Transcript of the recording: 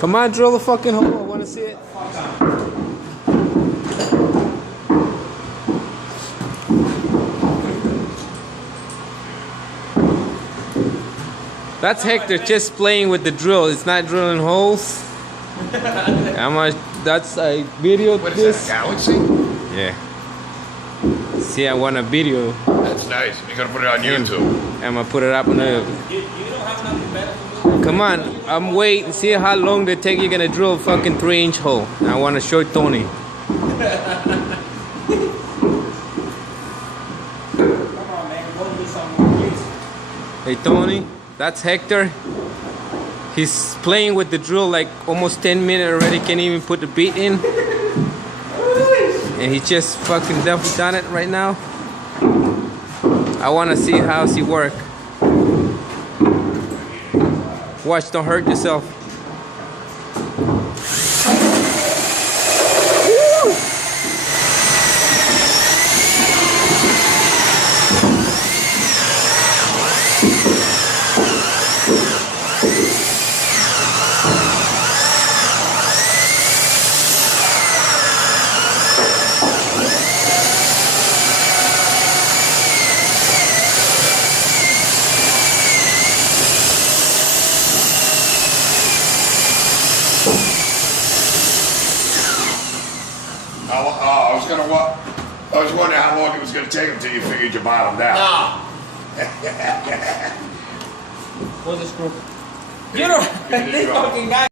Come on, drill the fucking hole. I want to see it. That's Hector just playing with the drill. It's not drilling holes. That's I videoed What is this. that, Galaxy? Yeah. See, I want a video. That's nice. You're gonna put it on YouTube. I'm gonna put it up on the. Come on, I'm waiting. See how long they take. You're gonna drill a fucking 3-inch hole. I want to show Tony. Come on, man. Go do something more, please. Hey Tony, that's Hector. He's playing with the drill like almost 10 minutes already. Can't even put the beat in. And he just fucking definitely done it right now. I want to see how he work. Watch, don't hurt yourself. I was wondering how long it was going to take until you figured your bottom down. No. What's the screw? You know, this fucking guy.